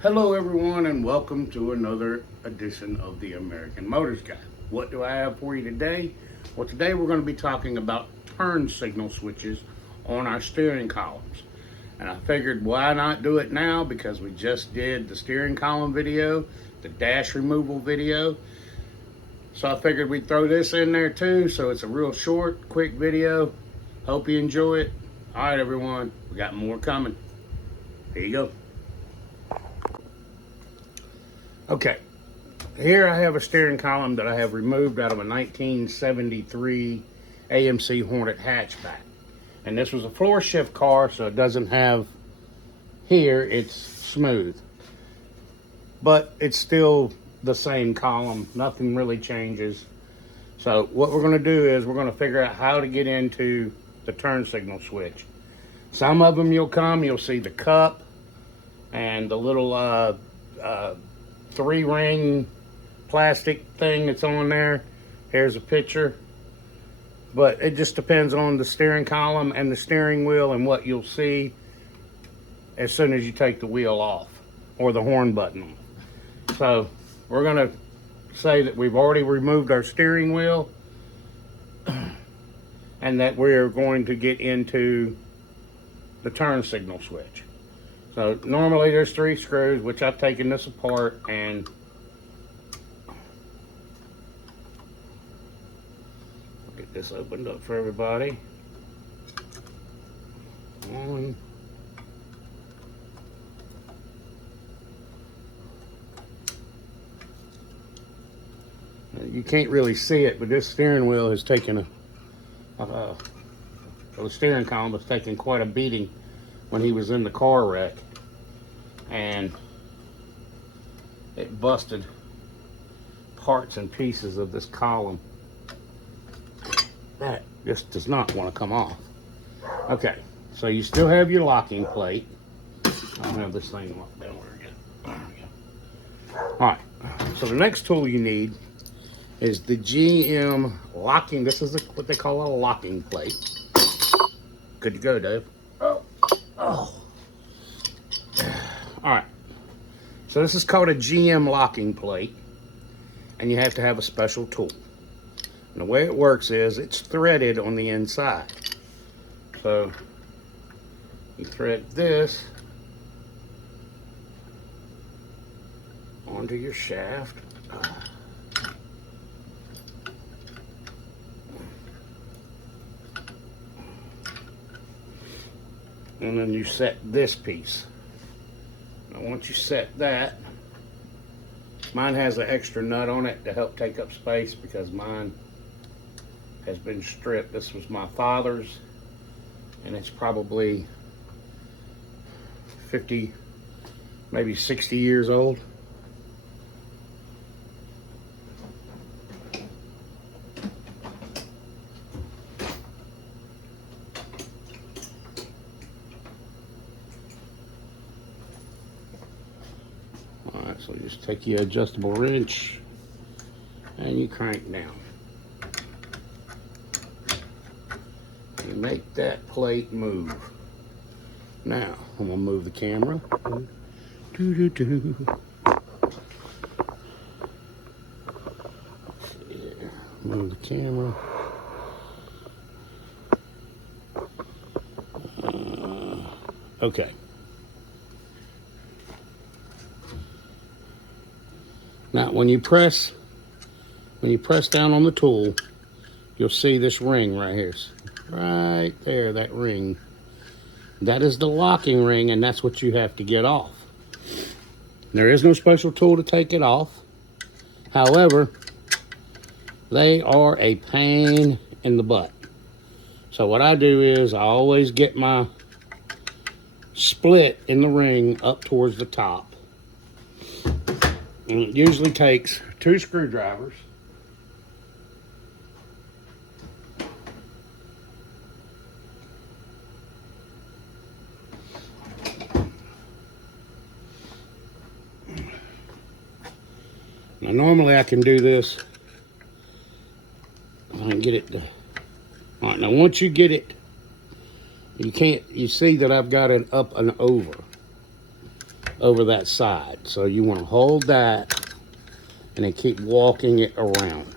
Hello everyone and welcome to another edition of the American Motors Guy. What do I have for you today? Well, today we're going to be talking about turn signal switches on our steering columns. And I figured why not do it now, because we just did the steering column video, the dash removal video. So I figured we'd throw this in there too, so it's a real short, quick video. Hope you enjoy it. All right everyone, we got more coming. Here you go. Okay, here I have a steering column that I have removed out of a 1973 AMC Hornet hatchback. And this was a floor shift car, so it doesn't have here, it's smooth. But it's still the same column, nothing really changes. So what we're gonna do is we're gonna figure out how to get into the turn signal switch. Some of them you'll see the cup and the little three-ring plastic thing that's on there. Here's a picture. But it just depends on the steering column and the steering wheel and what you'll see as soon as you take the wheel off or the horn button off. So we're going to say that we've already removed our steering wheel and that we're going to get into the turn signal switch. So normally there's 3 screws, which I've taken this apart and I'll get this opened up for everybody. One. You can't really see it, but this steering wheel has taken the steering column has taken quite a beating when he was in the car wreck, and it busted parts and pieces of this column. That just does not want to come off. Okay, so you still have your locking plate. I don't have this thing locked down where again. There we go. All right, so the next tool you need is the GM locking. This is what they call a locking plate. Good to go, Dave. Oh. All right. So this is called a GM locking plate, and you have to have a special tool. And the way it works is it's threaded on the inside. So you thread this onto your shaft. And then you set this piece. Now once you set that, mine has an extra nut on it to help take up space because mine has been stripped. This was my father's, and it's probably 50, maybe 60 years old. Alright, so just take your adjustable wrench and you crank down. You make that plate move. Now, I'm going to move the camera. Move the camera. Okay. Now, when you press down on the tool, you'll see this ring right here. Right there, that ring. That is the locking ring, and that's what you have to get off. There is no special tool to take it off. However, they are a pain in the butt. So what I do is I always get my split in the ring up towards the top. And it usually takes 2 screwdrivers. Now normally I can do this. If I can get it to, all right, now once you get it, you see that I've got it up and over. over that side. So you want to hold that and then keep walking it around.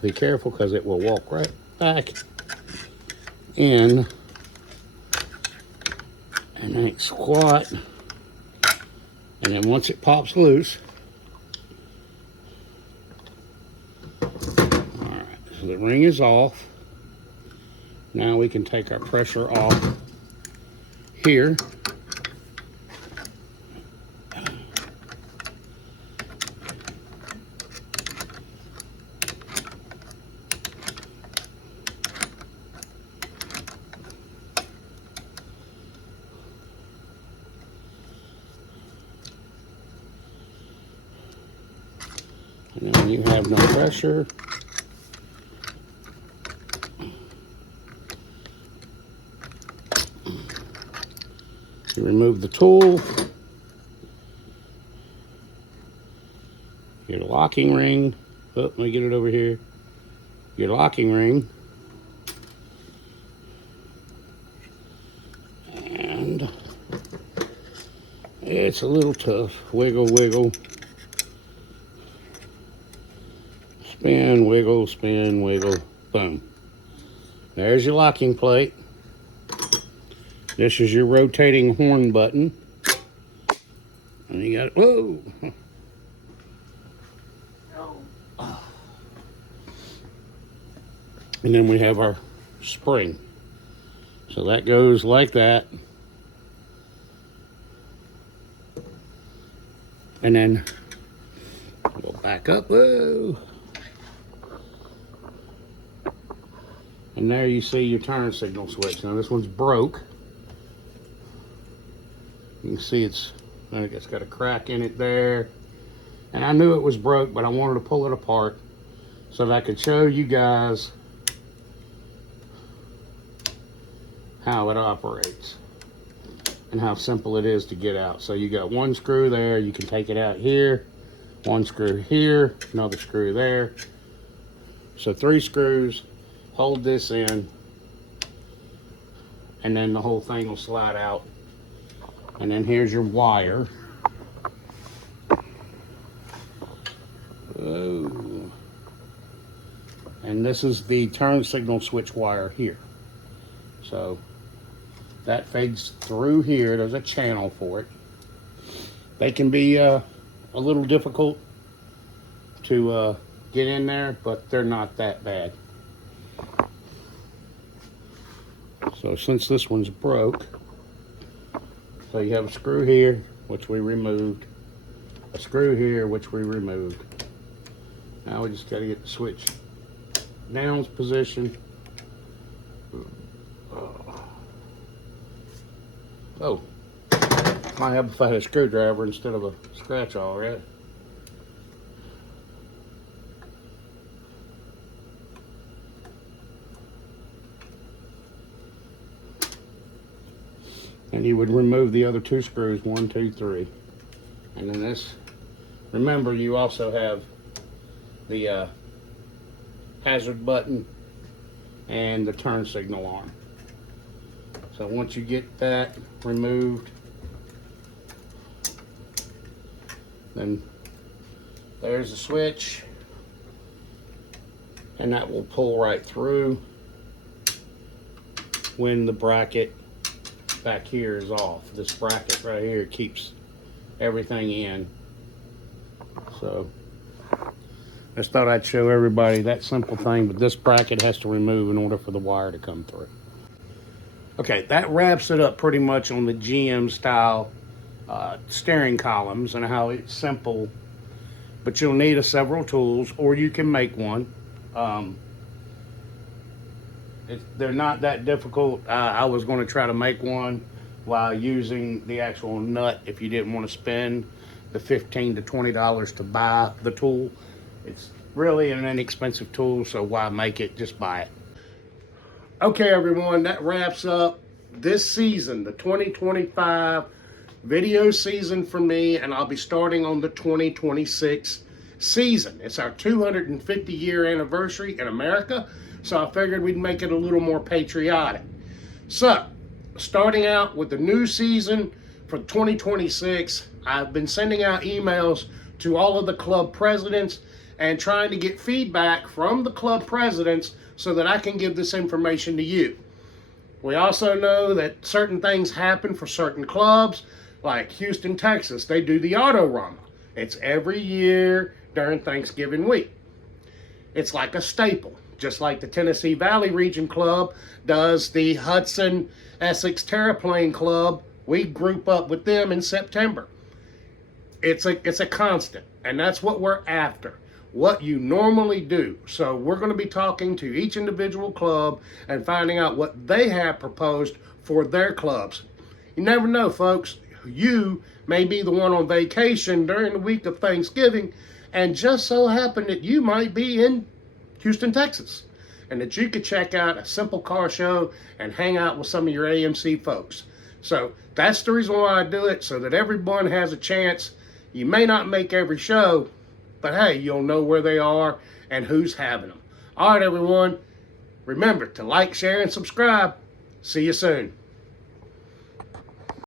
Be careful because it will walk right back in and then squat. And then once it pops loose, all right, so the ring is off. Now we can take our pressure off here. And then you have no pressure. You remove the tool. Your locking ring. Oh, let me get it over here. Your locking ring. And it's a little tough. Wiggle, wiggle. Spin, wiggle, spin, wiggle, boom. There's your locking plate. This is your rotating horn button. And you got, whoa. And then we have our spring. So that goes like that. And then we'll back up, whoa. And there you see your turn signal switch. Now this one's broke. You can see I think it's got a crack in it there. And I knew it was broke, but I wanted to pull it apart so that I could show you guys how it operates and how simple it is to get out. So you got one screw there, you can take it out here, one screw here, another screw there. So 3 screws. Hold this in, and then the whole thing will slide out. And then here's your wire. Oh. And this is the turn signal switch wire here. So that fades through here. There's a channel for it. They can be a little difficult to get in there, but they're not that bad. So since this one's broke, so you have a screw here, which we removed, a screw here, which we removed. Now we just got to get the switch down position. Oh, might have if I had a screwdriver instead of a scratch awl, right? And you would remove the other 2 screws, 1, 2, 3. And then this, remember you also have the hazard button and the turn signal arm. So once you get that removed, then there's the switch, and that will pull right through when the bracket back here is off. This bracket right here keeps everything in. So just thought I'd show everybody that simple thing, but this bracket has to remove in order for the wire to come through. Okay, that wraps it up pretty much on the GM style steering columns and how it's simple, but you'll need several tools, or you can make one. They're not that difficult. I was going to try to make one while using the actual nut if you didn't want to spend the $15 to $20 to buy the tool. It's really an inexpensive tool, so why make it? Just buy it. Okay, everyone, that wraps up this season, the 2025 video season for me, and I'll be starting on the 2026 season. It's our 250-year anniversary in America, so I figured we'd make it a little more patriotic. So, starting out with the new season, for 2026, I've been sending out emails to all of the club presidents and trying to get feedback from the club presidents so that I can give this information to you. We also know that certain things happen for certain clubs, like Houston, Texas. They do the Autorama. It's every year during Thanksgiving week. It's like a staple, just like the Tennessee Valley Region Club does the Hudson Essex Terraplane Club. We group up with them in September. It's a constant, and that's what we're after, what you normally do. So we're going to be talking to each individual club and finding out what they have proposed for their clubs. You never know, folks. You may be the one on vacation during the week of Thanksgiving, and just so happen that you might be in Houston, Texas, and that you could check out a simple car show and hang out with some of your AMC folks. So that's the reason why I do it, so that everyone has a chance. You may not make every show, but hey, you'll know where they are and who's having them. All right, everyone. Remember to like, share, and subscribe. See you soon.